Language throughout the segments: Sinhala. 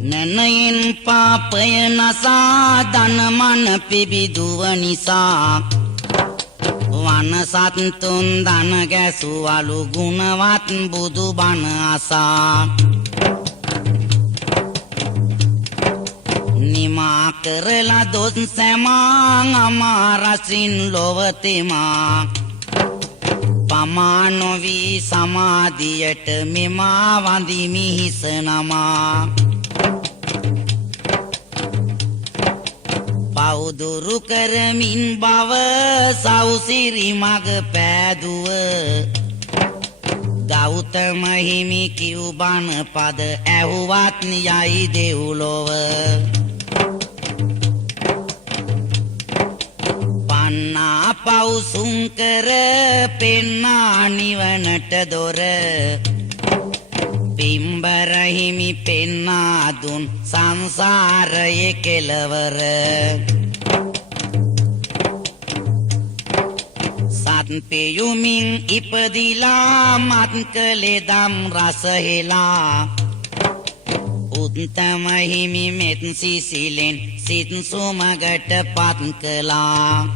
නනයින් පාපය නසා ධනමන පිබිදුව නිසා වනසත්තුන් දන ගැසුවලු ගුණවත් බුදු බණ අසා නිමා කරලා දොස් සැමාන් අමාරසින් ලොවතෙමා පමා නොවී සමාධියට මෙමා වඳිමි හිස නමා පවුදුරු කරමින් බව සෞසිරි මග පෑදුව ගෞතම හිමි කිව් බණ පද ඇහුවත් යයි දෙව්ලොව පන්නා පවුසුම් කර පෙන්නා නිවනට දොර පිම්බර හිමි පෙන්නා දුන් සංසාරයේ කෙලවර සත්පෙයුමින් ඉපදිලා මත් කළේ දම් රස හෙලා උත්තම හිමි මෙත් සිසිලෙන් සිත් සුමගට පත් කළා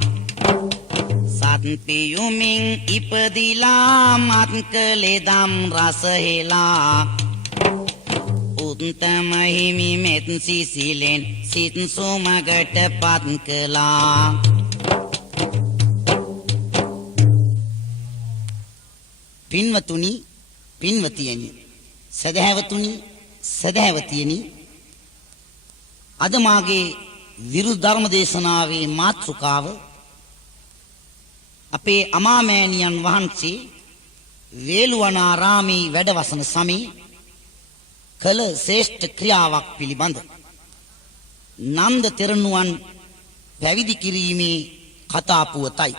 සත්පෙයුමින් ඉපදිලා මත් කළේ දම් රස හෙලා උත්තම හිමි මෙත් සිසිලෙන් සිත් සුමගට පත් කළා පින්වතුනි පින්වතියනි සදහැවතුනි සදහැවතියනි අද මාගේ විරුද්ධ ධර්ම දේශනාවේ මාතෘකාව අපේ අමාමෑණියන් වහන්සේ වේළුවනාරාමේ වැඩවසන සමයේ කළ ශ්‍රේෂ්ඨ ක්‍රියාවක් පිළිබඳ නන්ද තෙරණුවන් පැවිදි කිරීමේ කතා පුවතයි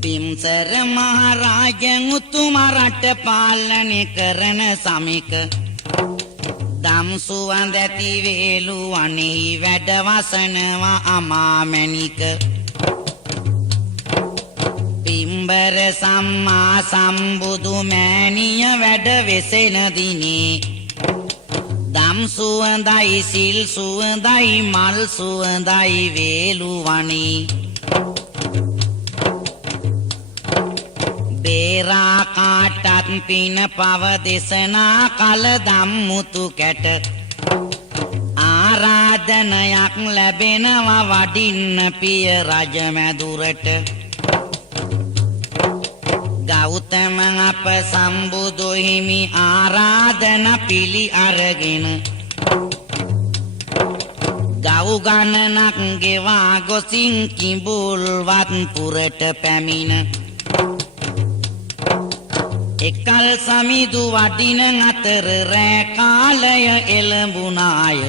බිම්සර මහරජන් උතුමා රට පාලනය කරන සමයක දම් සුවඳ ඇති වේළුවනේ වැඩවසනවා අමාමැණික පිම්බර සම්මා සම්බුදු මෑණිය වැඩ වෙසෙන දිනේ දම් සුවඳයි සිල් සුවඳයි මල් සුවඳයි වේළුවනේ බේරා කාටත් පින පව දෙසනා කල දම්මුතු කැට ආරාධනයක් ලැබෙනවා වඩින්න පිය රජ මැදුරට ගෞතම අප සම්බුදු හිමි ආරාධන පිළි අරගෙන ගව් ගණනක් ගෙවා ගොසින් කිඹුල්වත් පුරට පැමිණ එකල් සමිදු වඩින අතර රෑ කාලය එළඹුණාය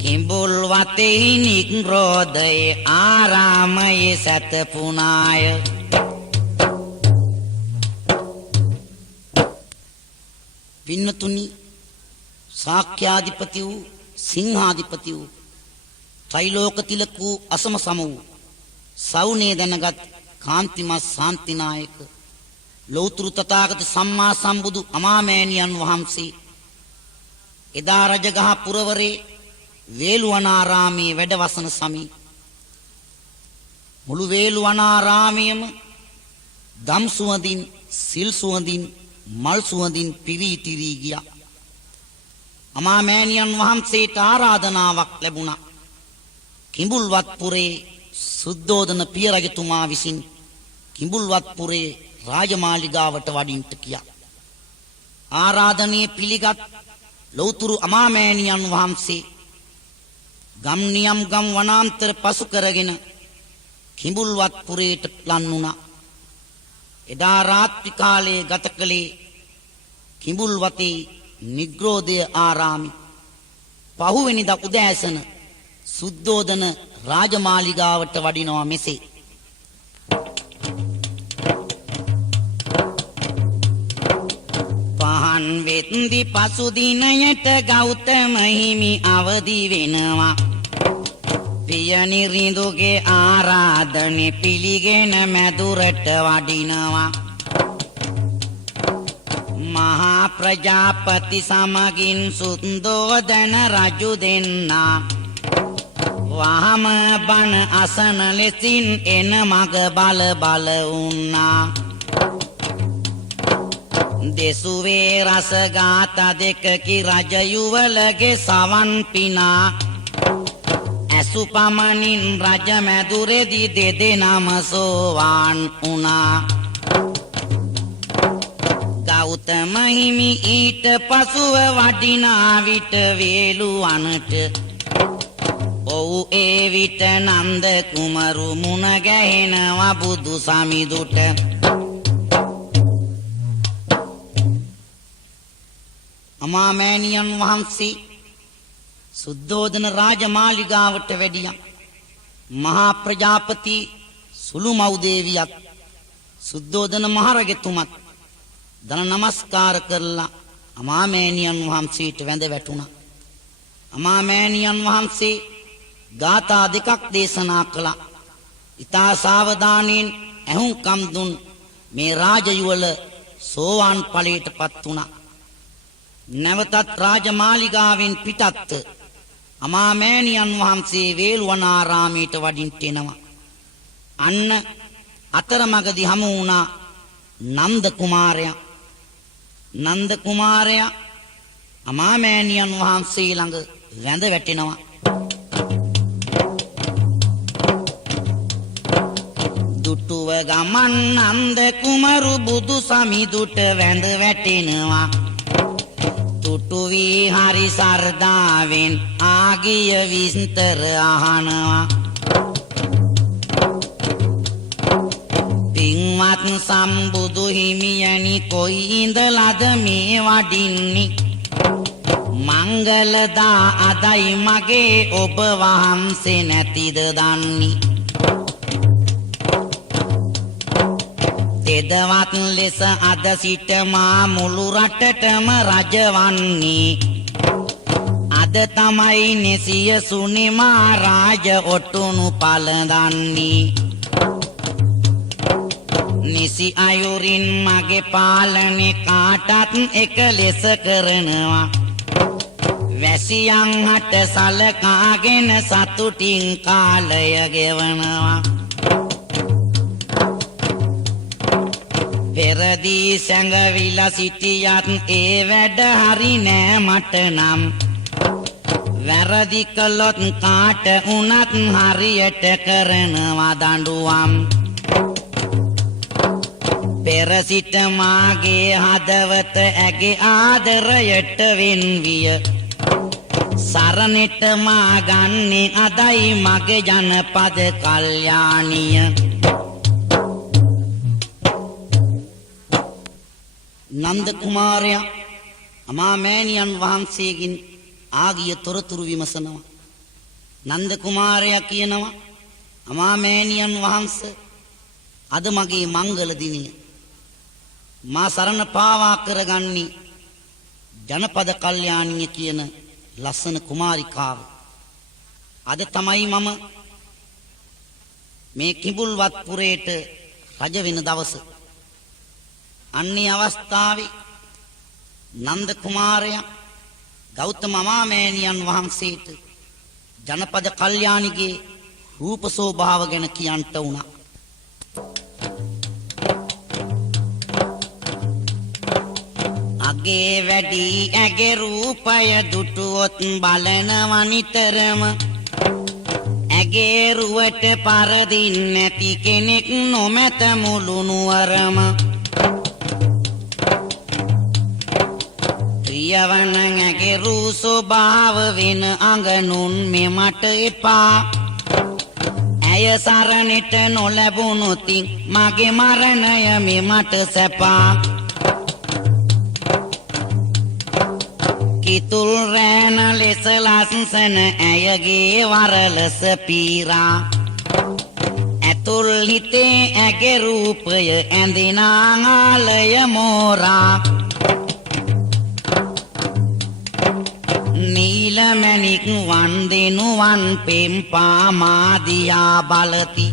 කිඹුල් වතෙහි නිග්‍රෝධයේ ආරාමයේ සැතපුණාය පින්නතුනි ශාක්‍යාධිපති වූ සිංහාධිපති වූ ත්‍රිලෝක තිලක වූ අසම සම වූ සෞනේ දැනගත් කාන්තිමත් ශාන්තිනායක ලෞතුරු තථාගත සම්මා සම්බුදු අමාමෑණියන් වහන්සේ එදා රජගහ පුරවරේ වේළුවනාරාමේ වැඩවසන සමී මුළු වේළුවනාරාමයේම දම් සුවඳින් සිල් සුවඳින් මල් සුවඳින් පිරීතිරී ගියා අමාමෑණියන් වහන්සේට ආරාධනාවක් ලැබුණා කිඹුල්වත්පුරේ සුද්ධෝදන පිය රජතුමා විසින් කිඹුල්වත්පුරේ රාජමාලිගාවට වඩින්ට කියා ආරාධනීය පිළිගත් ලෞතුරු අමාමෑණියන් වහන්සේ ගම් නියම් ගම් වනාන්තර පසු කරගෙන කිඹුල්වත්පුරේට ලන් වුණා එදා රාත්‍රී කාලයේ ගත කළේ කිඹුල්වතේ නිග්‍රෝධය ආරාමේ පහුවෙනිදා උදෑසන සුද්ධෝදන රාජමාලිගාවට වඩිනවා මෙසේ පහන් වෙත්දි පසු දිනයට ගෞතම හිමි අවදි වෙනවා පියනි රිඳුගේ ආරාධනේ පිළිගෙන මැදුරට වඩිනවා මහා ප්‍රජාපති සමගින් සුද්ධෝදන රජු දෙන්නා වහම බණ අසන ලෙසින් එන මග බල බල උන්නා දෙසුවේ රස ගාථා දෙකකි රජ යුවලගේ සවන් පිනා ඇසු පමණින් රජ මැදුරේදී දෙදෙනාම සෝවාන් වුණා ගෞතම හිමි ඊට පසුව වඩිනා විට වේලුවනට ඔව් ඒ විට නන්ද කුමරු මුණ ගැහෙනවා බුදු සමිඳුට අමාමෑණියන් වහන්සේ සුද්ධෝදන රාජමාලිගාවට වැඩියා මහා ප්‍රජාපති සුළු මව්දේවියත් සුද්ධෝදන මහරජතුමත් දන නමස්කාර කරලා අමාමෑණියන් වහන්සේට වැඳ වැටුණා අමාමෑණියන් වහන්සේ ගාථා දෙකක් දේශනා කළා ඊතා සාවධානයෙන් ඇහුම්කම් දුන් මේ රාජයුවල සෝවාන් ඵලයටපත් වුණා නැවතත් රාජමාලිගාවෙන් පිටත් අමාමෑණියන් වහන්සේ වේළුවනාරාමයට වඩින්ට එනවා අන්න අතරමඟදී හමු වුණා නන්ද කුමාරයා අමාමෑණියන් වහන්සේ ළඟ වැඳ වැටෙනවා දුටුව ගමන් නන්ද කුමරු බුදු සමිඳුට වැඳ වැටෙනවා තුටු වී හරි සර්දාවෙන් ආගිය විස්තර අහනවා පින්වත් සම්බුදු හිමියනි කොයි ඉඳලාද මේ වඩින්නේ මංගලදා අදයි මගේ ඔබ වහන්සේ නැතිද දන්නේ තෙදවත් ලෙස අද සිට මා මුළු රටටම රජවන්නේ අද තමයි නිසිය සුනිමා රාජ ඔටුනු පළඳන්නේ නිසි අයුරින් මගේ පාලනේ කාටත් එක ලෙස කරනවා වැසියන් හට සලකාගෙන සතුටින් කාලය ගෙවනවා පෙරදී සැඟවිලා සිටියත් ඒ වැඩ හරි නෑ මට නම් වැරදි කළොත් කාට උනත් හරියට කරනවා දඬුවම් පෙර සිට මාගේ හදවත ඇගේ ආදරයට වෙන්විය සරණෙට මා ගන්නේ අදයි මගේ ජනපද කල්යාණිය නන්ද කුමාරයා අමාමෑණියන් වහන්සේගෙන් ආගිය තොරතුරු විමසනවා නන්ද කුමාරයා කියනවා අමාමෑණියන් වහන්සේ අද මගේ මංගල දිනය මා සරණ පාවා කරගන්නේ ජනපද කල්යාණිය කියන ලස්සන කුමාරිකාව අද තමයි මම මේ කිඹුල්වත් පුරේට රජ වෙන දවස අන්නේ අවස්ථාවේ නන්ද කුමාරයා ගෞතම අමාමෑණියන් වහන්සේට ජනපද කල්යාණිගේ රූප සෝභාව ගැන කියන්ට වුණා අගේ වැඩි ඇගේ රූපය දුටුවොත් බලනවා නිතරම ඇගේ රුවට පරදින් නැති කෙනෙක් නොමැත මුළු නුවරම ප්‍රියවන ඇගේ රූ ස්වභාව වෙන අඟනුන් මෙමට එපා ඇය සරණෙට නොලැබුණොතින් මගේ මරණය මෙමට සැපා කිතුල් රෑන ලෙස ලස්සන ඇයගේ වරලස පීරා ඇතුල් හිතේ ඇගේ රූපය ඇඳිනා ආලය මෝරා නීලමැණික් වන් දෙනුවන් පෙම් පාමාදියා බලති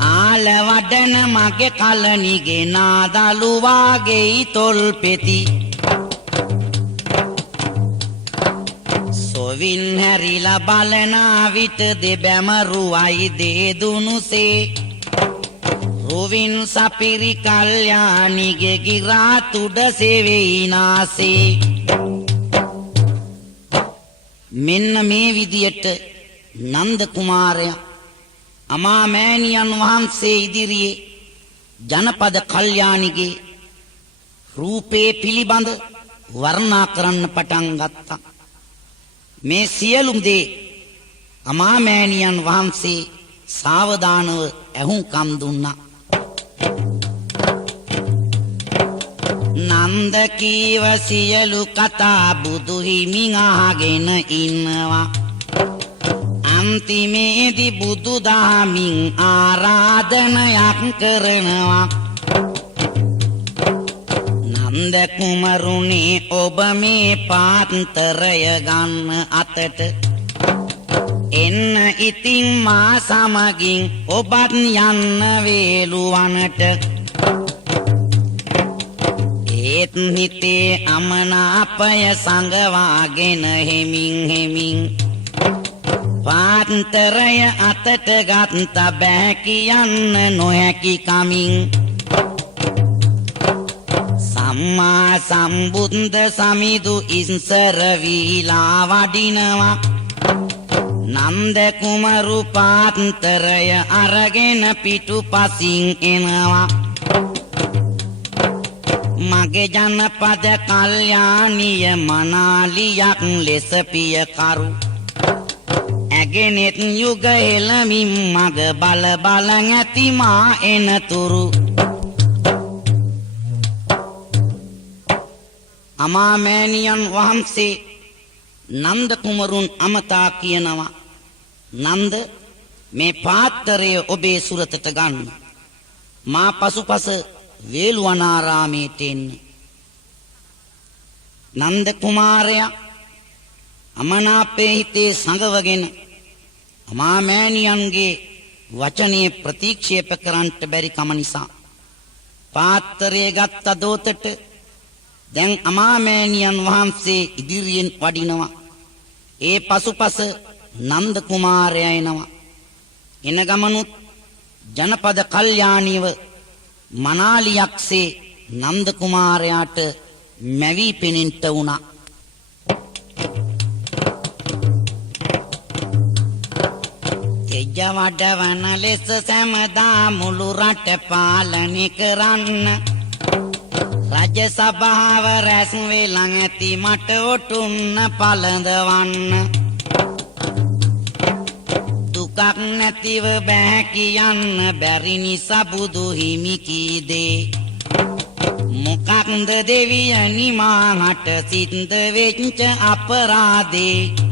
ආල වඩන මගේ කලනිගේ නාදලුවාගේ තොල් පෙති සොවින් හැරිලා බලනා විට දෙබැමරුවයි දේදුනුසේ රුවින් සපිරි කල්යාණිගේ ගිරාතුඩ සෙවෙයිනාසේ මෙන්න මේ විදියට නන්ද කුමාරයා අමාමෑණියන් වහන්සේ ඉදිරියේ ජනපද කල්යාණිගේ රූපේ පිළිබඳ වර්ණනා කරන්න පටන් ගත්තා. මේ සියලුම දේ අමාමෑණියන් වහන්සේ සාවධානව ඇහුම්කම් දුන්නා. නන්ද කීව සියලු කතා බුදු හිමින් අහගෙන ඉන්නවා. අන්තිමේදී බුදු දහමින් ආරාධනයක් කරනවා. නන්ද කුමරුනේ ඔබ මේ පාත්තරය ගන්න අතට එන්න ඉතින් මා සමගින් ඔබත් යන්න වේලුවනට ඒත් හිතේ අමනාපය සංගවාගෙන හෙමින් පාත්තරය අතට ගත්ත බෑ කියන්න නොහැකි කමින් සම්මා සම්බුද්ධ සමිදු ඉස්සර වීලා වඩිනවා. නන්ද කුමරු පාත්තරය අරගෙන පිටුපසින් එනවා. මගේ ජනපද කල්යාණිය මනාලියක් ලෙස පිය කරු ඇගෙනෙත් යුග හෙළමින් මග බල බල ඇති මා එනතුරු අමාමෑණියන් වහන්සේ නන්ද කුමරුන් අමතා කියනවා නන්ද මේ පාත්තරය ඔබේ සුරතට ගන්න මා පසුපස වේළුවනාරාමයට එන්නේ. නන්ද කුමාරයා අමනාපේ හිතේ සංගවගෙන අමාමෑණියන්ගේ වචනේ ප්‍රතික්ෂේප කරන්නට බැරි කම නිසා පාත්තරය ගත්ත දෝතට දැන් අමාමෑණියන් වහන්සේ ඉදිරියෙන් වඩිනවා. ඒ පසුපස නන්ද කුමාරයා එනවා. එන ගමනුත් ජනපද කල්යාණීව මනාලියක්සේ නන්ද කුමාරයාට මැවී පෙනෙන්නට වුණා. එජවඩවන ලෙස සෑමදා මුළු රට පාලනය කරන්න රජ සභාව රැස් වෙලා ඇති මට ඔටුන්න පළඳවන්න දුකක් නැතිව බෑ කියන්න බැරි නිසා බුදු හිමි කීදේ මොකක්ද දෙවියනි මාහට සිද්ධ වෙච්ච අපරාධේ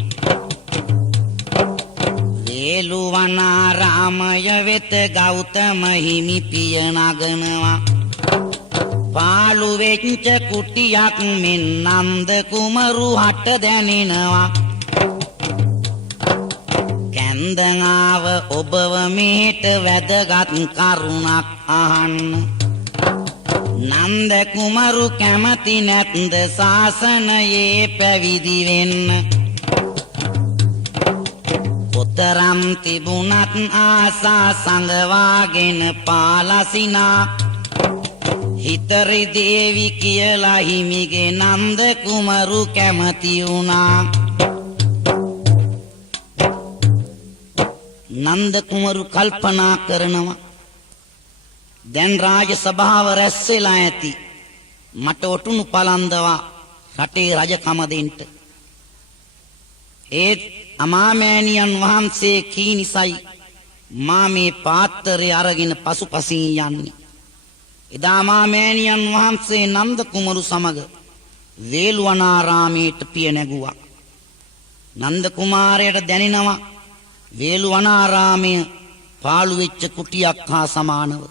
වේළුවනාරාමය වෙත ගෞතම හිමි පිය නගනවා. පාළු වෙච්ච කුටියක් මෙන් නන්ද කුමරු හට දැනෙනවා. කැන්දනාව ඔබව මෙහෙට වැදගත් කරුණක් අහන්න. නන්ද කුමරු කැමති නැත්ද ශාසනයේ පැවිදි වෙන්න. කොතරම් තිබුණත් ආසා සංගවාගෙන පාලසිනා හිතරි දේවි කියලා හිමිගේ නන්ද කුමරු කැමති වුණා. නන්ද කුමරු කල්පනා කරනවා දැන් රාජ සභාව රැස් වෙලා ඇති මට ඔටුනු පලන්දවා රටේ රජකම දෙන්න. ඒත් අමාමෑණියන් වහන්සේ කී නිසයි මා මේ පාත්තරය අරගෙන පසුපසින් යන්නේ. එදා අමාමෑණියන් වහන්සේ නන්ද කුමරු සමග වේළුවනාරාමයට පිය නැගුවා. නන්ද කුමාරයාට දැනෙනවා වේළුවනාරාමය පාළු වෙච්ච කුටියක් හා සමානව.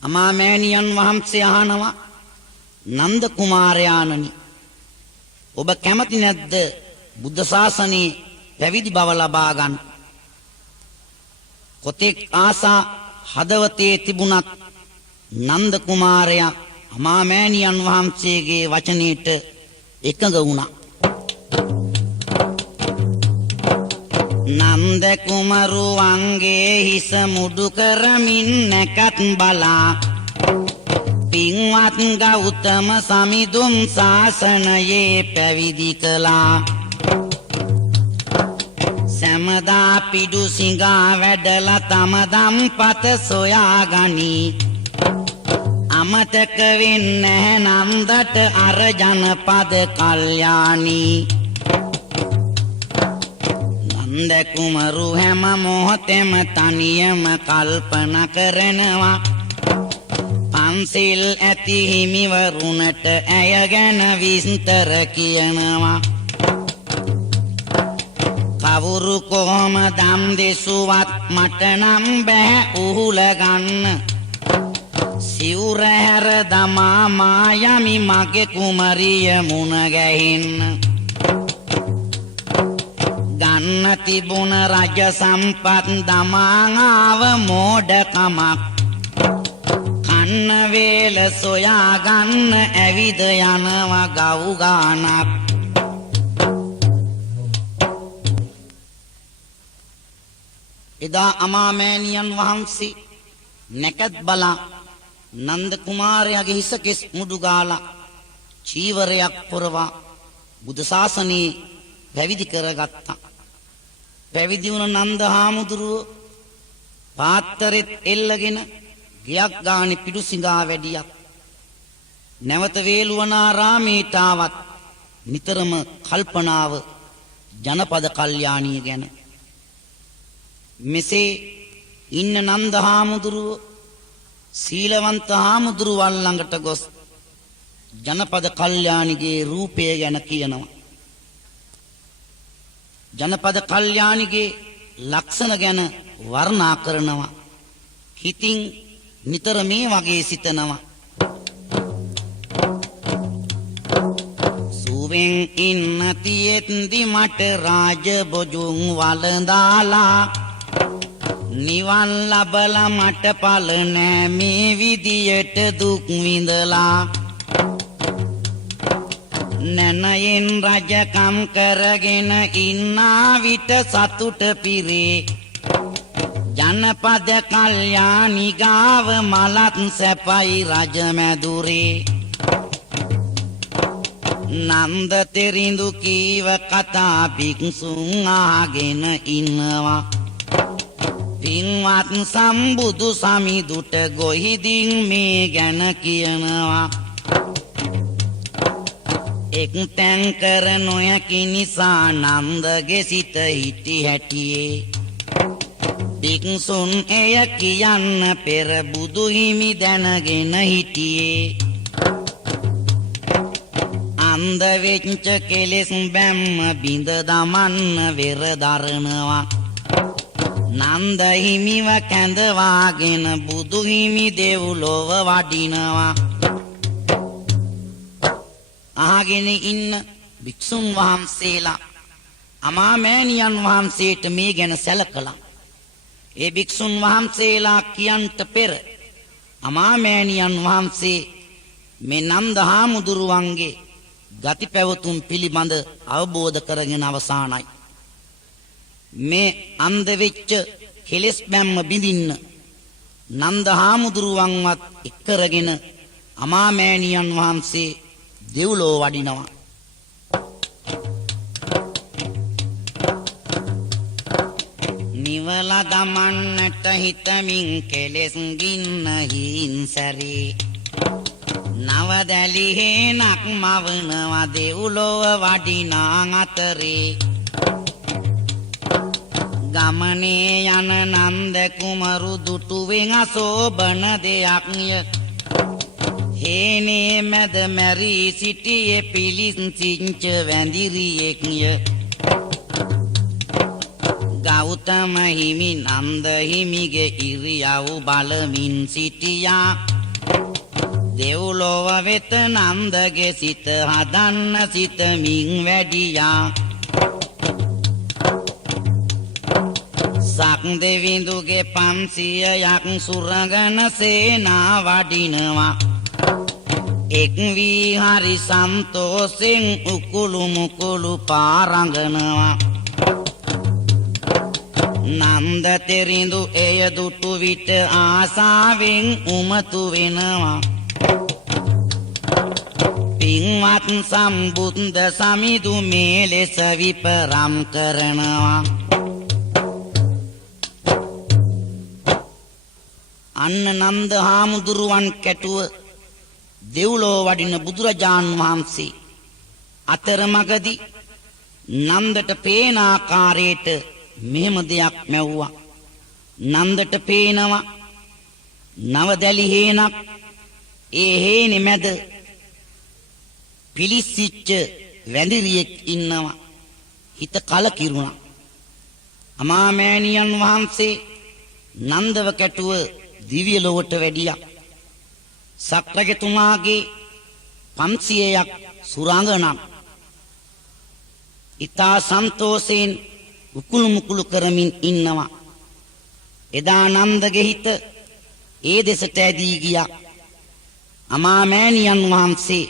අමාමෑණියන් වහන්සේ අහනවා නන්ද කුමාරයාණනි ඔබ කැමති නැද්ද බුද්ධ ශාසනයේ පැවිදි බව ලබා ගන්න? කොතෙක් ආසා හදවතේ තිබුණත් නන්ද කුමාරයා අමාමෑණියන් වහන්සේගේ වචනයට එකඟ වුණා. නන්ද කුමරුවන්ගේ හිස මුඩු කරමින් නැකත් බලා පින්වත් ගෞතම සමිඳුන් ශාසනයේ පැවිදි කළා. සමදා පිඩු සිඟා වැඩලා තම දම්පත සොයා ගනී. අමතක වෙන්නේ නන්දට අර ජනපද කල්යාණී. නන්ද කුමරු හැම මොහොතෙම තනියම කල්පනා කරනවා. පන්සිල් ඇති හිමිවරුන්ට ඇය ගැන විස්තර කියනවා. කවුරු කොහොම දම් දෙසුවත් මට නම් බෑ උහුල ගන්න. සිවුර හැර දමා මා යමි මගේ කුමරිය මුණ ගැහෙන්න. ගන්න තිබුණ රජ සම්පත් දමා ආව මෝඩකමක්. කන්න වේල සොයා ගන්න ඇවිද යනවා ගව් ගානක්. එදා අමාමෑණියන් වහන්සේ නැකත් බලා නන්ද කුමාරයාගේ හිස කෙස් මුඩු ගාලා චීවරයක් පොරවා බුදු ශාසනයේ පැවිදි කරගත්තා. පැවිදි වුණ නන්ද හාමුදුරුව පාත්තරෙත් එල්ලගෙන ගියක් ගානේ පිටු සිඟා වැඩියක්. නැවත වේළුවනාරාමේට ආවත් නිතරම කල්පනාව ජනපද කල්යාණිය ගැන. මෙසේ ඉන්න නන්ද හාමුදුරුව සීලවන්ත හාමුදුරුවන් ළඟට ගොස් ජනපද කල්යාණිගේ රූපය ගැන කියනවා. ජනපද කල්යාණිගේ ලක්ෂණ ගැන වර්ණනා කරනවා. හිතින් නිතර මේ වගේ සිතනවා. සුවෙන් ඉන්න තියෙද්දි මට රාජ බොජුන් වළඳාලා නිවන් ලබලා මට පල නෑ මේ විදියට දුක් විඳලා. නැනයෙන් රජකම් කරගෙන ඉන්නා විට සතුට පිරේ. ජනපද කල්යාණි ගාව මලත් සැපයි රජ මැදුරේ. නන්ද තෙරිඳු කීව කතා භික්ෂුන් ආගෙන ඉන්නවා. පින්වත් සම්බුදු සමිඳුට ගොහිදින් මේ ගැන කියනවා. එක් තැන් කර නොයකි නිසා නන්දගේ සිත හිටි හැටියේ. භික්ෂුන් එය කියන්න පෙර බුදු හිමි දැනගෙන හිටියේ. අන්ධ වෙච්ච කෙලෙස් බැම්ම බිඳ දමන්න වෙර දරනවා. නන්ද හිමිව කැඳවාගෙන බුදු හිමි දෙව්ලොව වඩිනවා. අහගෙන ඉන්න භික්ෂුන් වහන්සේලා අමාමෑණියන් වහන්සේට මේ ගැන සැලකලා. ඒ භික්ෂුන් වහන්සේලා කියන්ට පෙර අමාමෑණියන් වහන්සේ මේ නන්ද හාමුදුරුවන්ගේ ගති පැවතුම් පිළිබඳ අවබෝධ කරගෙන අවසానයි. මේ අන්ධ වෙච්ච කෙලෙස් බැම්ම බිඳින්න නන්ද හාමුදුරුවන්වත් එක්කරගෙන අමාමෑණියන් වහන්සේ දෙව්ලොව වඩිනවා. නිවලා දමන්නට හිතමින් කෙලෙස් ගින්න හිංසරේ. නවදැලි හේනක් මවනවා දෙව්ලොව වඩිනා අතරේ. ගමනේ යන නන්ද කුමරු දුටුවෙන් අසෝබන දෙයක්ය. හේනේ මැද මැරී සිටියේ පිලිසිංච වැඳිරියෙක්ය. ගෞතම හිමි නන්ද හිමිගේ ඉරියව් බලමින් සිටියා. දෙව්ලොව වෙත නන්දගේ සිත හදන්න සිතමින් වැඩියා සක් දෙවිඳුගේ 500ක් සුරඟන සේනා වඩිනවා එක් වී හරි සන්තෝෂෙන් උකුළු මුකුළු පාරඟනවා නන්ද තෙරිඳු එය දුටු විට ආසාවෙන් උමතු වෙනවා පින්වත් සම්බුද්ධ සමිඳු මේ ලෙස විපරම් කරනවා අන්න නන්ද හාමුදුරුවන් කැටුව දෙව්ලොව වඩින බුදුරජාන් වහන්සේ අතරමඟදී නන්දට පේන ආකාරයට මෙහෙම දෙයක් මැව්වා නන්දට පේනවා නවදැලි හේනක් ඒ හේනේ මැද පිලිසිච්ච වැඳිරියෙක් ඉන්නවා හිත කලකිරුණා අමාමෑණියන් වහන්සේ නන්දව කැටුව දිව්‍ය ලොවට වැඩියා සක්‍රජතුමාගේ 500ක් සුරාංගනා ඊතා සන්තෝෂෙන් උකුළු මුකුළු කරමින් ඉන්නවා එදා නන්දගේ හිත ඒ දෙසට ඇදී ගියා අමාමෑණියන් වහන්සේ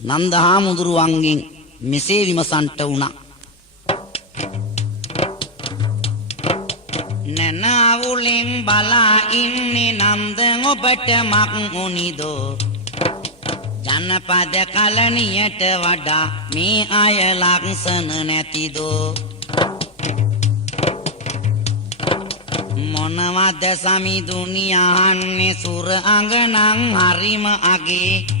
නන්ද හාමුදුරුවන්ගෙන් මෙසේ විමසන්ට වුණා නනවුලෙන් බලා ඉන්නේ නන්ද ඔබට මක් උනිදෝ ජනපද කලණියට වඩා මේ අය ලක්ෂණ නැතිදෝ මොනවද සමිඳුනි අහන්නේ සුර අඟනන් හරිම අගේ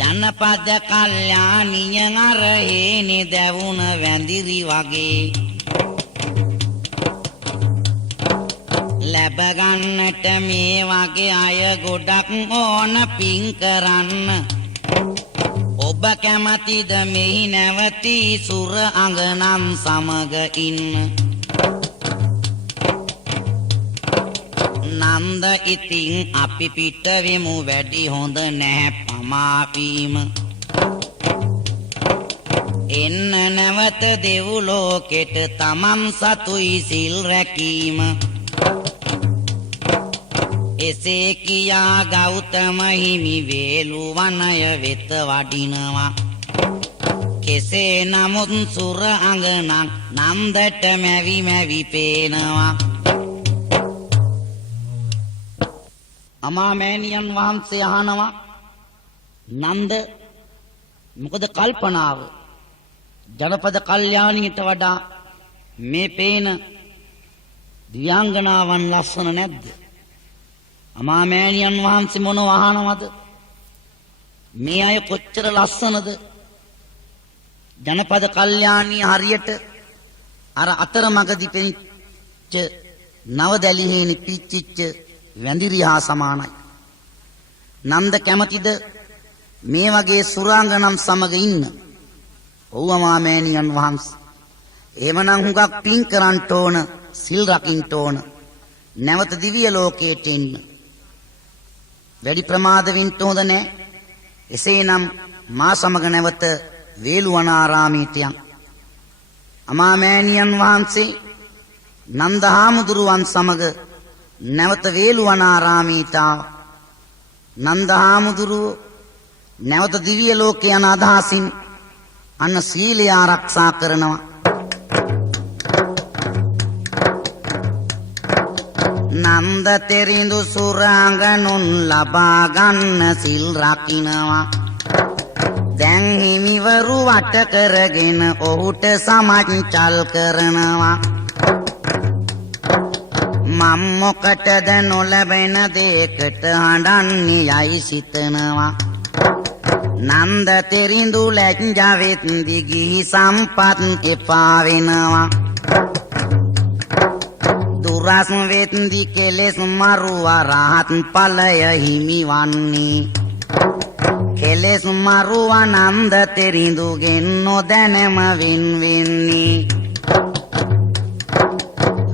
ජනපද කල්යාණිය අර හේනේ දැවුන වැඳිරි වගේ ලැබ ගන්නට මේ වගේ අය ගොඩක් ඕන පින් කරන්න ඔබ කැමතිද මෙහි නැවති සුර අඟනන් සමග ඉන්න නන්ද ඉතින් අපි පිට වෙමු වැඩි හොඳ නැහැ පමාපීම එන්න නැවත දෙව්ලෝකෙට තමන් සතුයි සිල් රැකීම එසේ කියා ගෞතම හිමි වේළුවනය වෙත වඩිනවා කෙසේ නමුත් සුර අඟනන් නන්දට මැවි මැවි පේනවා අමාමෑණියන් වහන්සේ අහනවා නන්ද මොකද කල්පනාව ජනපද කල්යාණියට වඩා මේ පේන දිව්‍යාංගනාවන් ලස්සන නැද්ද අමාමෑණියන් වහන්සේ මොනව අහනවද මේ අය කොච්චර ලස්සනද ජනපද කල්යාණිය හරියට අර අතරමඟදී පෙනිච්ච නවදැලි හේනේ පිච්චිච්ච වැඳිරි හා සමානයි නන්ද කැමතිද මේ වගේ සුරාංගනම් සමග ඉන්න ඔව් අමාමෑණියන් වහන්සේ එහෙමනම් හුඟක් පින් කරන්න ඕන සිල් රකින්න ඕන නැවත දිව්‍ය ලෝකයට එන්න වැඩි ප්‍රමාද වෙන්න හොඳ නැහැ එසේනම් මා සමග නැවත වේළුවනාරාමයට යන් අමාමෑණියන් වහන්සේ නන්ද හාමුදුරුවන් සමග නැවත වේළුවනාරාමයට නන්ද හාමුදුරුවෝ නැවත දිව්‍ය ලෝකේ යන අදහසින් අන්න සීලය ආරක්ෂා කරනවා නන්ද තෙරිඳු සුරාංගනුන් ලබා ගන්න සිල් රකින්නවා දැන් හිමිවරු වට කරගෙන ඔහුට සමච්චල් කරනවා මම මොකටද නොලැබෙන දෙයකට හඬන්නේ යයි සිතනවා නන්ද තෙරිඳු ලැජ්ජාවෙත් දිගී සම්පත් එපා වෙනවා දුරස් වෙත්දි කෙලෙස් මරුවා රහත් ඵලය හිමිවන්නේ කෙලෙස් මරුවා නන්ද තෙරිඳුගෙන් නොදැනම වෙන්නේ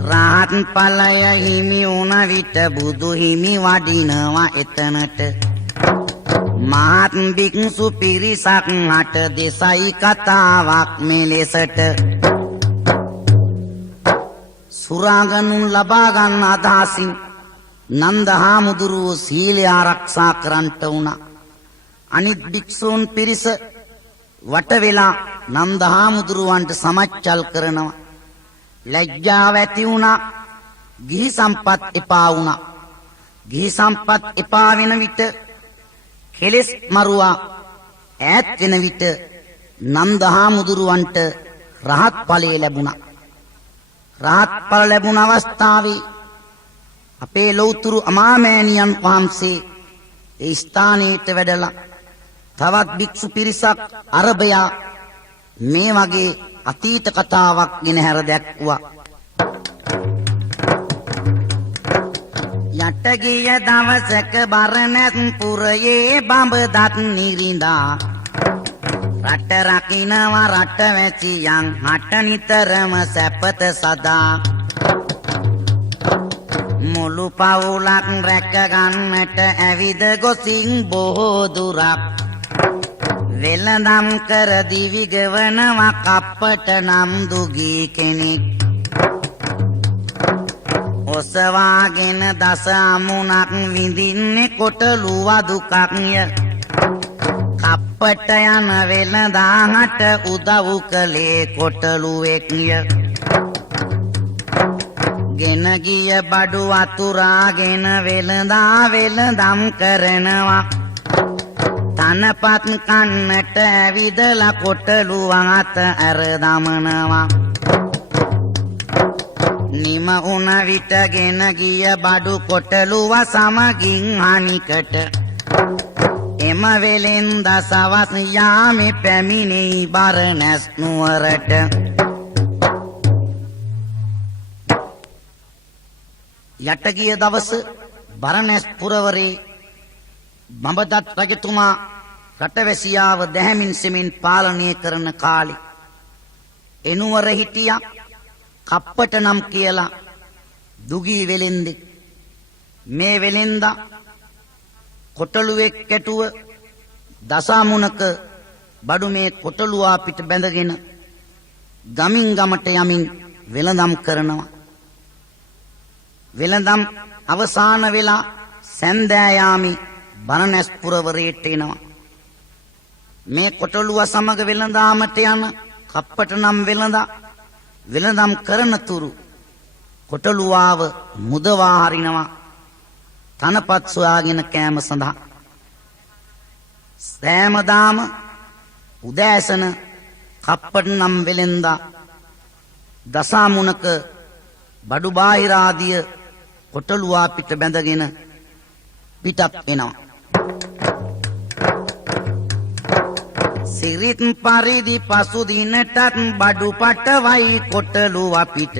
රහත් ඵලය හිමි වුණ විට බුදු හිමි වඩිනවා එතනට මහත් භික්ෂු පිරිසක් හට දෙසයි කතාවක් මෙලෙසට සුරාගනුන් ලබා ගන්න අදහසින් නන්ද හාමුදුරුව සීලය ආරක්ෂා කරන්නට වුණා. අනිත් භික්ෂූන් පිරිස වට වෙලා නන්ද හාමුදුරුවන්ට සමච්චල් කරනවා. ලැජ්ජාව ඇති වුණා. ගිහි සම්පත් එපා වුණා. ගිහි සම්පත් එපා වෙන විට කෙලෙස් මරුවා ඈත් වෙන විට නන්ද හාමුදුරුවන්ට රහත් ඵලය ලැබුණා. රහත් ඵල ලැබුණ අවස්ථාවේ අපේ ලෞතුරු අමාමෑණියන් වහන්සේ ඒ ස්ථානයට වැඩලා තවත් භික්ෂු පිරිසක් අරබයා මේ වගේ අතීත කතාවක් ගෙන හැර දැක්වුවා. යට ගිය දවසක බරණැස් පුරයේ බඹදත් නිරිඳා රට රකින්නවා රට වැසියන් හට නිතරම සැපත සදා මුළු පවුලක් රැක ගන්නට ඇවිද ගොසින් බොහෝ දුරක් වෙළඳම් කර දිවි ගෙවනවා කප්පට නම් දුගී කෙනෙක් ඔසවාගෙන දස අමුණක් විඳින්නේ කොටලු වදුකක්ය කප්පට යන වෙළඳාහට උදව් කළේ කොටලුවෙක්ය ගෙන ගිය බඩු වතුරාගෙන වෙළඳා වෙළඳම් කරනවා තනපත් කන්නට ඇවිදලා කොටලුවන් අත ඇර දමනවා නිම උන විට ගෙන ගිය බඩු කොටලුව සමගින් අනිකට එම වෙලෙන්ද සවස් යාමේ පැමිණෙයි බරණැස් නුවරට යට ගිය දවස බරණැස් පුරවරේ බඹදත් රජතුමා රටවැසියාව දැහැමින් සෙමින් පාලනය කරන කාලේ එනුවර හිටියා කප්පට නම් කියලා දුගී වෙලෙන්දෙක් මේ වෙලෙන්දා කොටලුවෙක් කැටුව දසමුණක බඩු මේ කොටලුවා පිට බැඳගෙන ගමින් ගමට යමින් වෙළඳම් කරනවා වෙළඳම් අවසාන වෙලා සැන්දෑයාමි බරණැස් පුරවරයට එනවා මේ කොටලුව සමග වෙළඳාමට යන කප්පට නම් වෙළඳම් කරන තුරු කොටලුවාව මුදවා හරිනවා තනපත් සොයාගෙන කෑම සඳහා සෑමදාම උදෑසන කප්පට නම් වෙළෙන්දා දසමුණක බඩු බාහිර ආදිය කොටලුවා පිට බැඳගෙන පිටත් වෙනවා සිරිත් පරිදි පසු දිනටත් බඩු පටවයි කොටලුවා පිට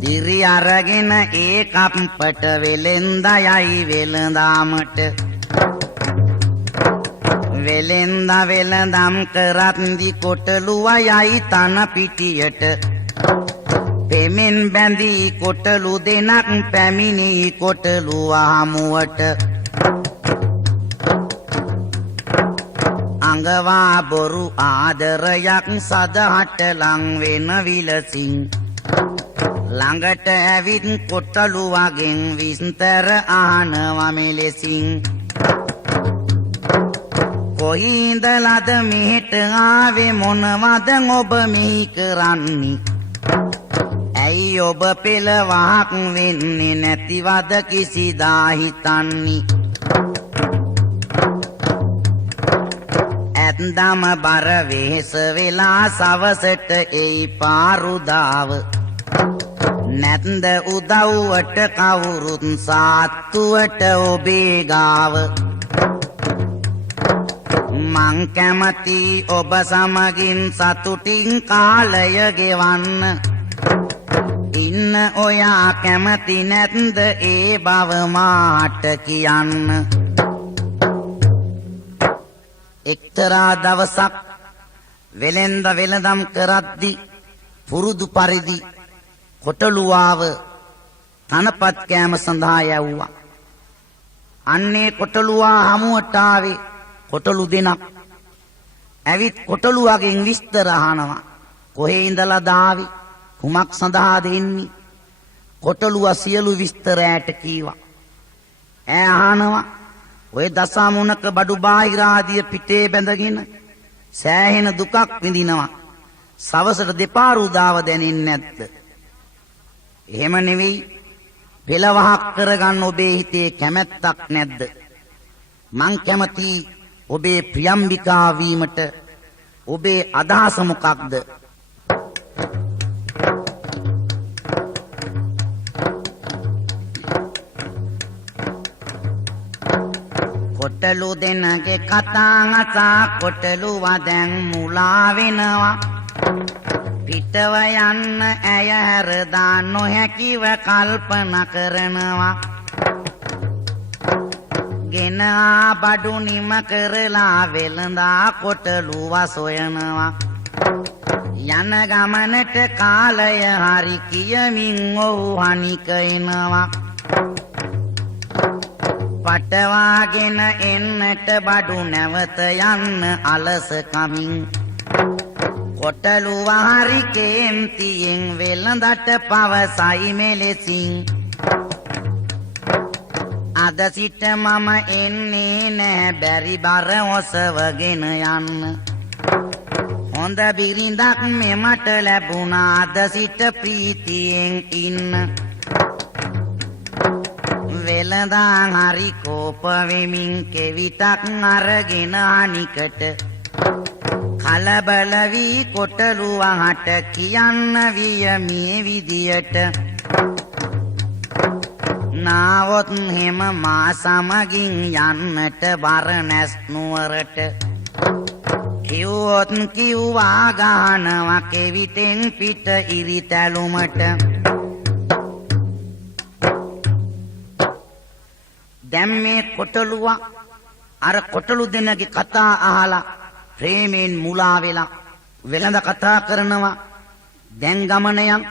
දිරි අරගෙන ඒ කප්පට වෙලෙන්දා යයි වෙළඳාමට වෙලෙන්දා වෙළඳම් කරත්දි කොටලුවා යයි තන පිටියට පෙමෙන් බැඳී කොටලු දෙනක් පැමිණි කොටලුවා හමුවට අඟවා බොරු ආදරයක් සදහට ලං වෙන විලසින් ළඟට ඇවිත් කොටලුවගෙන් විස්තර අහනවා මෙලෙසින් කොහි ඉඳලාද මෙහෙට ආවේ මොනවද ඔබ මෙහි කරන්නේ ඇයි ඔබ පෙළ වහක් වෙන්නේ නැතිවද කිසිදා හිතන්නේ ඇත්දම බර වෙහෙස වෙලා සවසට එයි පාරුදාව නැත්ද උදව්වට කවුරුත් සාත්තුවට ඔබේ ගාව මං කැමති ඔබ සමගින් සතුටින් කාලය ගෙවන්න ඉන්න ඔයා කැමති නැත්ද ඒ බව මාට කියන්න එක්තරා දවසක් වෙලෙන්ද වෙළඳම් කරද්දි පුරුදු පරිදි කොටලුවාව තනපත් කෑම සඳහා යවුවා අන්නේ කොටලුවා හමුවට ආවේ කොටලු දෙනක්. ඇවිත් කොටලුවගෙන් විස්තර අහනවා. කොහේ ඉඳලා දාවේ? කුමක් සඳහාද එන්නේ? කොටලුවා සියලු විස්තර ඈට කීවා. ඈ අහනවා ඔය දසමුණක බඩු බාහිර ආදිය පිටේ බැඳගෙන සෑහෙන දුකක් විඳිනවා. සවසට දෙපාර උදාව දැනෙන්නේ නැද්ද? එහෙම නෙවෙයි. පෙළවහක් කරගන්න ඔබේ හිතේ කැමැත්තක් නැද්ද? මං කැමති ඔබේ ප්‍රියම්බිකා වීමට. ඔබේ අදහස මොකක්ද? කොටලු දෙනගේ කතා අසා කොටලුවා දැන් මුලා වෙනවා. පිටව යන්න ඇය හැරදා නොහැකිව කල්පනා කරනවා. ගෙන බඩු නිම කරලා වෙළඳා කොටලුවා සොයනවා. යන ගමනට කාලය හරි කියමින් ඔහු හනික එනවා. පටවාගෙන එන්නට බඩු නැවත යන්න අලස කමින් කොටලුවා හරි කේන්තියෙන් වෙළඳට පවසයි මෙලෙසින්. අද සිට මම එන්නේ නෑ බැරි බර ඔසවගෙන යන්න. හොඳ බිරිඳක් මෙමට ලැබුණා අද සිට ප්‍රීතියෙන් ඉන්න. වෙළඳා හරි කෝප වෙමින් කෙවිතක් අරගෙන අනිකට කලබල වී කොටලුවාට කියන්න විය මේ විදියට. නාවොත් හැම මා සමගින් යන්නට බරණැස් නුවරට. කිව්වොත් කිව්වා ගහනවා කෙවිතෙන් පිට ඉරිතැලුමට. දැන් මේ කොටලුවා අර කොටලු දෙනගේ කතා අහලා ප්‍රේමයෙන් මුලා වෙලා වෙළඳ කතා කරනවා. දැන් ගමන යන්.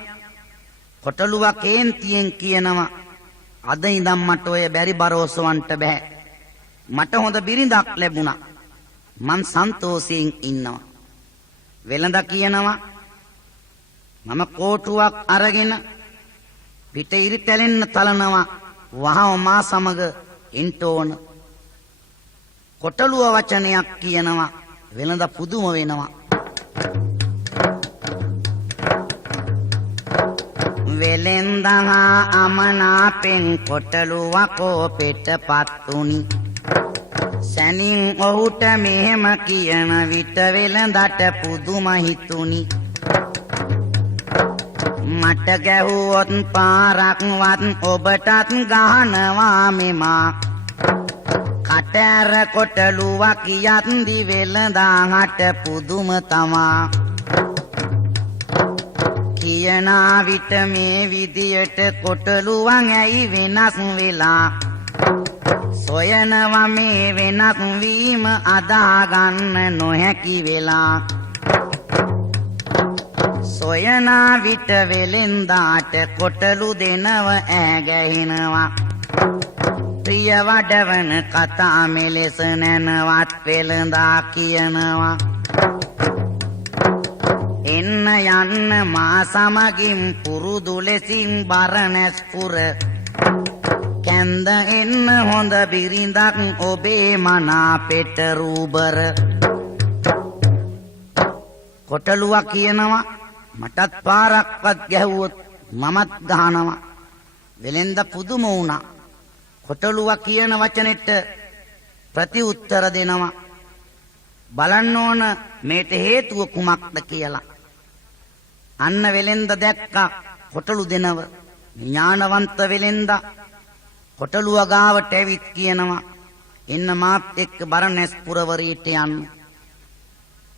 කොටලුවා කේන්තියෙන් කියනවා අද ඉඳන් මට ඔය බැරි බරෝසවන්ට බෑ. මට හොඳ බිරිඳක් ලැබුණා. මං සන්තෝෂයෙන් ඉන්නවා. වෙළඳ කියනවා මම කෝටුවක් අරගෙන පිට ඉරිතැලෙන්න තලනවා. වහව මා සමග එන්ට ඕන. කොටලුව වචනයක් කියනවා. වෙළඳ පුදුම වෙනවා. වෙලෙන්දහා අමනාපෙන් කොටලුවා කෝපෙට පත්තුනි. සැනින් ඔහුට මෙහෙම කියන විට වෙළඳට පුදුම හිතුනි. මට ගැහුවොත් පාරක්වත් ඔබටත් ගහනවා මෙමා. කට ඇර කොටලුවා කියත් දිවෙළඳාට පුදුම තමා. කියනා විට මේ විදියට කොටලුවන් ඇයි වෙනස් වෙලා. සොයනවා මේ වෙනස් වීම අදාගන්න නොහැකි වෙලා. සොයනා විට වෙලෙන්දාට කොටලු දෙනව ඈගැහෙනවා. ප්‍රිය වඩවන කතා මෙලෙස නැනවත් වෙළඳා කියනවා. එන්න යන්න මා සමගින් පුරුදු ලෙසින් බරණැස්පුර. කැන්ද එන්න හොඳ බිරිඳක් ඔබේ මනාපෙට රූබර. කොටලුවා කියනවා මටත් පාරක්වත් ගැහුවොත් මමත් ගහනවා. වෙලෙන්ද පුදුම වුණා. කොටලුවා කියන වචනෙට ප්‍රති උත්තර දෙනවා. බලන්න ඕන මේට හේතුව කුමක්ද කියලා. අන්න වෙලෙන්ද දැක්කා කොටලු දෙනව. ඥානවන්ත වෙලෙන්ද කොටලුව ගාවට ඇවිත් කියනවා එන්න මාත් එක්ක බරණැස් පුරවරයට යන්න.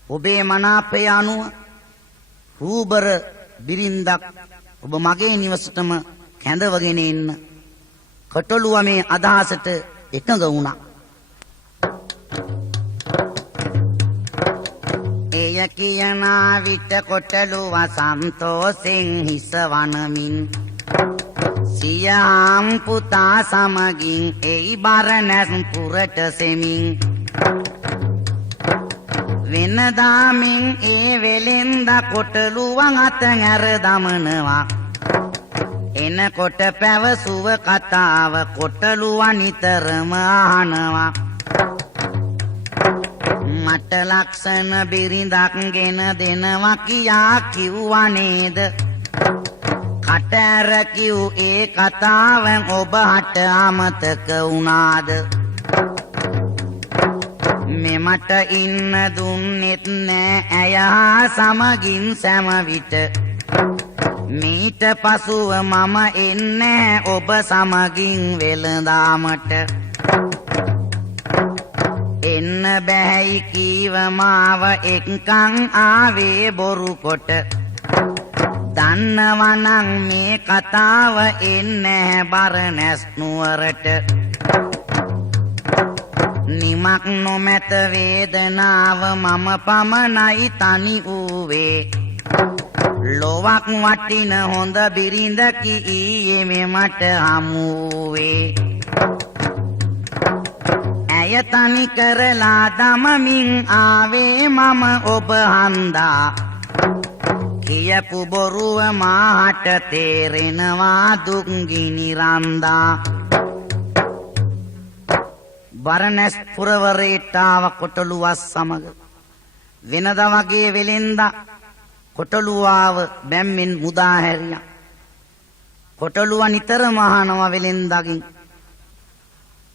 ඔබේ මනාපය අනුව රූබර බිරින්දක් ඔබ මගේ නිවසටම කැඳවගෙන එන්න. කොටලුවා මේ අදහසට එකඟ වුණා. එය කියනා විට කොටලුවා සන්තෝෂෙන් හිස වනමින් සියාම් පුතා සමගින් එයි බරණැස් පුරට සෙමින් වෙනදාමින් ඒ වෙලෙන්ද කොටලුවන් අතන් ඇර දමනවා එනකොට පැවසුව කතාව කොටලුවන් නිතරම අහනවා මට ලක්ෂණ බිරිඳක් ගෙන දෙනවා කියා කිව්වා නේද කට ඇර කිව් ඒ කතාවෙන් ඔබට අමතක වුණාද මෙමට ඉන්න දුන්නෙත් නෑ ඇය හා සමගින් සෑම විට මීට පසුව මම එන්නේ ඔබ සමගින් වෙළඳාමට එන්න බැහැයි කීව මාව එක්කන් ආවේ බොරු කොට දන්නවනම් මේ කතාව එන්නේ බරණැස් නුවරට නිමක් නොමැත වේදනාව මම පමණයි තනි වූවේ ලොවක් වටින හොඳ බිරිඳකි ඊයේ මෙමට හමුවේ ඇය තනි කරලා දමමින් ආවේ මම ඔබ හන්දා කියපු බොරුව මාට තේරෙනවා දුක් ගිනි රන්දා බරණැස් පුරවරේට ආව කොටලුවස් සමග වෙනද වගේ වෙලෙන්ද කොටලුවාව බැම්මෙන් මුදා හැරියා කොටලුව නිතරම අහනවා වෙලෙන්දකින්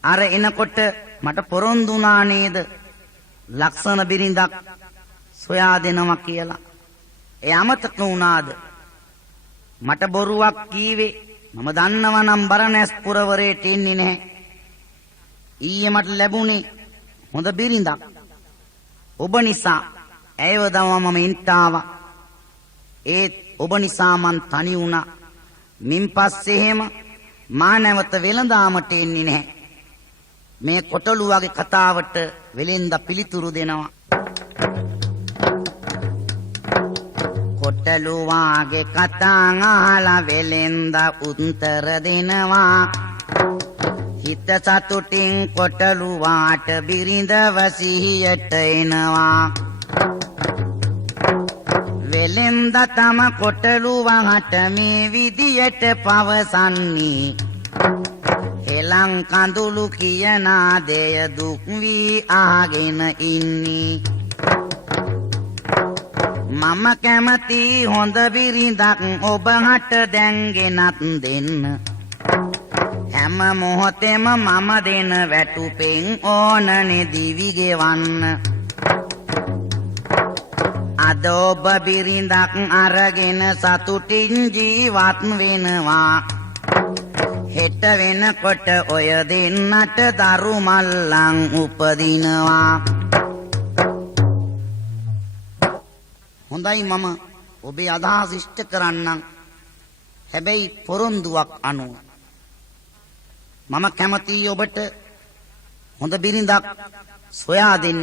අර එනකොට මට පොරොන්දුනා නේද ලක්ෂණ බිරිඳක් සොයා දෙනවා කියලා ඒ අමතක වුණාද මට බොරුවක් කීවේ මම දන්නවනම් බරණැස් පුරවරේට එන්නේ නැහැ ඊයේ මට ලැබුණේ හොඳ බිරිඳක් ඔබ නිසා ඇයව දවම මම ඉන්ට ආවා ඒත් ඔබ නිසා මං තනි වුණා මින් පස්සේ එහෙම මා නැවත වෙළඳාමට එන්නේ නැහැ මේ කොටලුවගේ කතාවට වෙලෙන්ද පිළිතුරු දෙනවා කොටලුවාගේ කතා අහලා වෙලෙන්ද උත්තර දෙනවා හිත සතුටින් කොටලුවාට බිරිඳව සිහියට එනවා වෙලෙන්ද තම කොටලුවාට මේ විදියට පවසන්නේ එලං කඳුළු කියන දෙය දුක් වී ආගෙන ඉන්නේ මම කැමති හොඳ බිරිඳක් ඔබ හට දැන්ගෙනත් දෙන්න හැම මොහොතෙම මම දෙන වැටුපෙන් ඕනනේ දිවි ගෙවන්න අද ඔබ බිරිඳක් අරගෙන සතුටින් ජීවත් වෙනවා හෙට වෙනකොට ඔය දෙන්නට දරු මල්ලන් උපදිනවා හොඳයි මම ඔබේ අදහස් ඉෂ්ට කරන්නම් හැබැයි පොරොන්දුවක් අනුව මම කැමතියි ඔබට හොඳ බිරිඳක් සොයා දෙන්න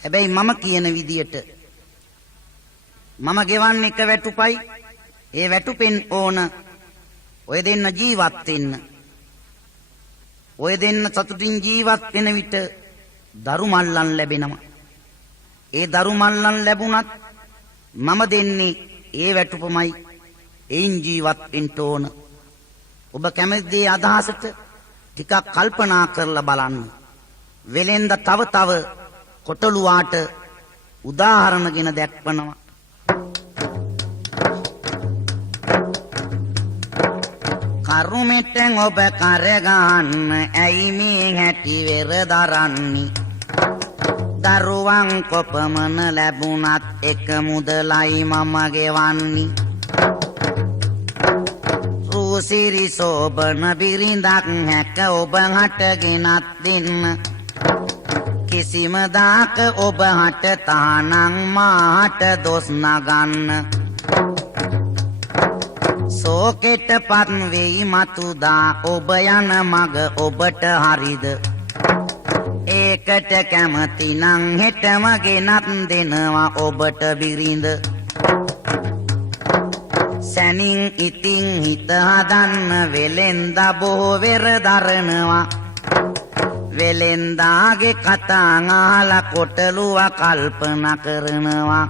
හැබැයි මම කියන විදියට මම ගෙවන්න එක වැටුපයි ඒ වැටුපෙන් ඕන ඔය දෙන්න ජීවත් වෙන්න ඔය දෙන්න සතුටින් ජීවත් වෙන විට දරු මල්ලන් ලැබෙනවා ඒ දරු මල්ලන් ලැබුණත් මම දෙන්නේ ඒ වැටුපමයි එයින් ජීවත් වෙන්න ඕන ඔබ කැමති අදහසට ටිකක් කල්පනා කරලා බලන්න වෙලෙන්ද තව කොටලුවාට උදාහරණගෙන දැක්වනවා කරුමෙටෙන් ඔබ කරගන්න ඇයි මේ හැටි වෙර දරන්නේ දරුවන් කොපමණ ලැබුණත් එක මුදලයි මම ගෙවන්නේ රූසිරි සෝබන බිරිඳක් හැක ඔබ හටගෙනත් දෙන්න කිසිම දාක ඔබ හට තහනම් මාට දොස් නගන්න සෝකෙට පත් වෙයි මතුදා ඔබ යන මග ඔබට හරිද ඒකට කැමති නම් හෙටම ගෙනත් දෙනවා ඔබට බිරිඳ සැනින් ඉතින් හිත හදන්න වෙලෙන්ද බොහෝ වෙර දරනවා වෙලෙන්දාගේ කතා අහලා කොටලුව කල්පනා කරනවා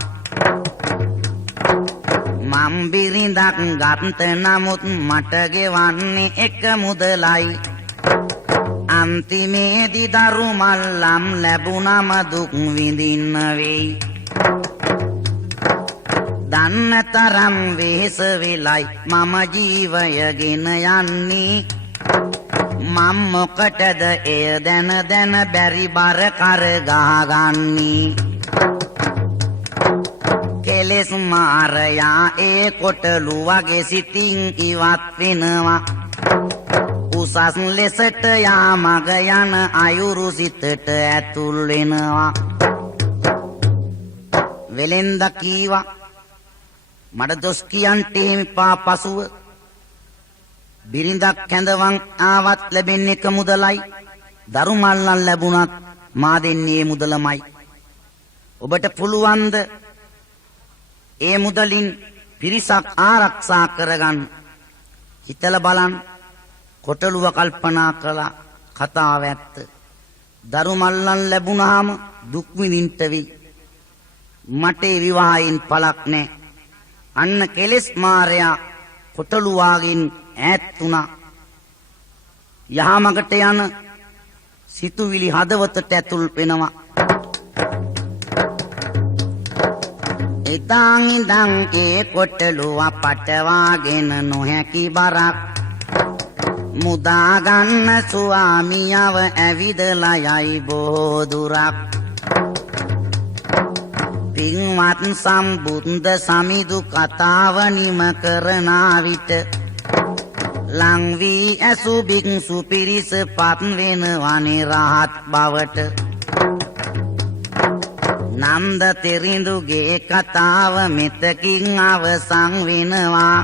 මම් බිරිඳක් ගත්ත නමුත් මට ගෙවන්නේ එක මුදලයි අන්තිමේදී දරු මල්ලම් ලැබුණම දුක් විඳින්න වෙයි දන්න තරම් වෙහෙස වෙලයි මම ජීවයගෙන යන්නේ මම මොකටද එය දැන දැන බැරි බර කර ගහගන්නේ කෙලෙස් මාරයා ඒ කොටලු වගේ සිතින් ඉවත් වෙනවා උසස් ලෙසට යාමග යන අයුරු සිතට ඇතුල් වෙනවා වෙලෙන්ද කීවා මට දොස් කියන්ට එහෙමපා පසුව බිරිඳක් කැඳවන් ආවත් ලැබෙන්නේ එක මුදලයි දරු මල්ලන් ලැබුණත් මා දෙන්නේ මුදලමයි ඔබට පුළුවන්ද ඒ මුදලින් පිරිසක් ආරක්ෂා කරගන්න හිතලා බලන්න කොටලුව කල්පනා කළා කතාව ඇත්ත දරු මල්ලන් ලැබුණාම දුක් විඳින්න වෙයි මට විවාහයෙන් පළක් නැහැ අන්න කෙලෙස් මාරයා කොටලුවාගෙන් ඈත් වුණා යහමගට යන සිතුවිලි හදවතට ඇතුල් වෙනවා එදාන් ඉඳන් ඒ කොටලුව පටවාගෙන නොහැකි බරක් මුදා ගන්න ස්වාමියව ඇවිදලා යයි බොහෝ දුරක් පින්වත් සම්බුද්ධ සමිදු කතාව නිම කරන විට ලං වී ඇසු බික්සු පිරිස පත් වෙනවනේ රහත් බවට නන්ද තෙරිඳුගේ කතාව මෙතකින් අවසන් වෙනවා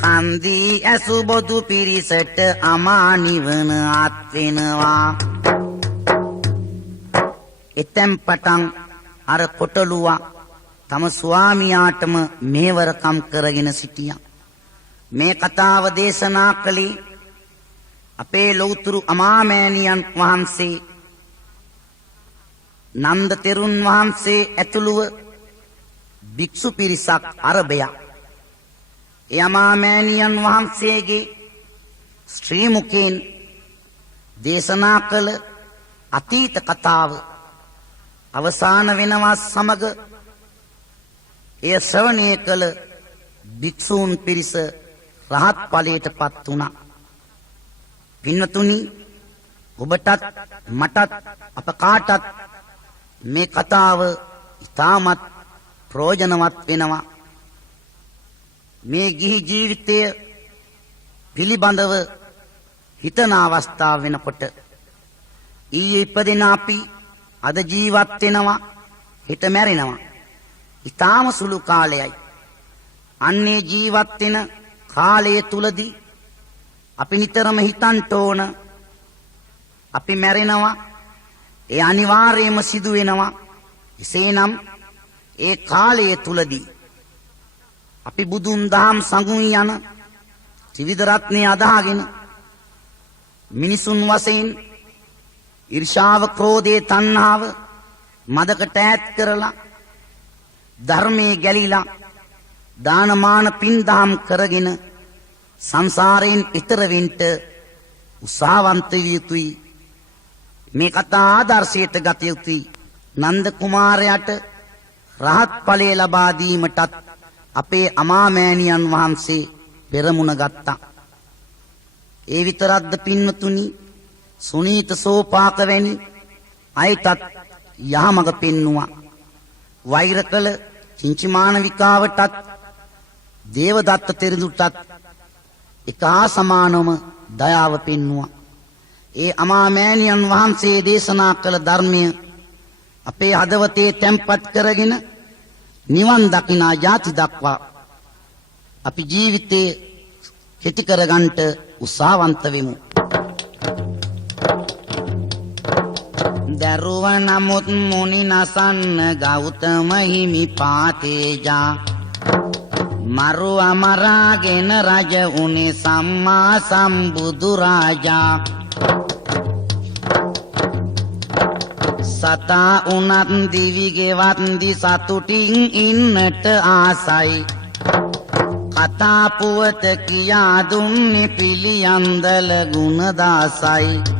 කන්දී ඇසු බොදු පිරිසට අමා නිවන අත් වෙනවා එතෙන් පටන් අර කොටලුවා තම ස්වාමියාටම මේවරකම් කරගෙන සිටියා මේ කතාව දේශනා කළේ අපේ ලෞතුරු අමාමෑණියන් වහන්සේ නන්ද තෙරුන් වහන්සේ ඇතුළුව භික්ෂු පිරිසක් අරබයා ඒ අමාමෑණියන් වහන්සේගේ ශ්‍රී මුඛයෙන් දේශනා කළ අතීත කතාව අවසාන වෙනවා සමග එය ශ්‍රවණය කළ භික්ෂූන් පිරිස රහත් ඵලයට පත් වුණා. පින්වතුනි ඔබටත් මටත් අප කාටත් මේ කතාව ඉතාමත් ප්‍රයෝජනවත් වෙනවා. මේ ගිහි ජීවිතය පිළිබඳව හිතන අවස්ථාව වෙනකොට ඊයේ ඉපදෙන අපි අද ජීවත් වෙනවා හිත මැරෙනවා ඊටාම සුළු කාලයයි අන්නේ ජීවත් වෙන කාලය තුලදී අපි නිතරම හිතන්න ඕන අපි මැරෙනවා ඒ අනිවාර්යයෙන්ම සිදු වෙනවා එසේනම් ඒ කාලය තුලදී අපි බුදුන් දහම් සංගුණ යන ත්‍රිවිධ රත්නය අදාගෙන මිනිසුන් වශයෙන් ඊර්ෂාව ක්‍රෝධේ තණ්හාව මදකට ඈත් කරලා ධර්මයේ ගැලිලා දානමාන පින්දහම් කරගෙන සංසාරයෙන් ඈතර වෙන්න උත්සාහවන්ත විය යුතුයි. මේ කතා ආදර්ශයට ගත යුතුයි. නන්ද කුමාරයාට රහත් ඵලය ලබා දීමටත් අපේ අමාමෑණියන් වහන්සේ පෙරමුණ ගත්තා. ඒ විතරක්ද පින්වතුනි සුනීත සෝපාක වැනි අයටත් යහමඟ පෙන්නුවා. වෛර කළ චින්චිමානවිකාවටත් දේවදත්ත තෙරඳුටත් එක හා සමානවම දයාව පෙන්නුවා. ඒ අමාමෑණියන් වහන්සේ දේශනා කළ ධර්මය අපේ හදවතේ තැන්පත් කරගෙන නිවන් දකිනා යාති දක්වා අපි ජීවිතේ කෙටි කරගන්නට උත්සාහවන්ත වෙමු. දරුව නමුත් මුනි නසන්න ගෞතම හිමි පාතේජා මරු අමරාගෙන රජ උනේ සම්මා සම්බුදු රාජා සතා උනත් දිවිගෙවත් දි සතුටින් ඉන්නට ආසයි කතා පුවත කියා දුන්නේ පිළියන්දල ගුණදාසයි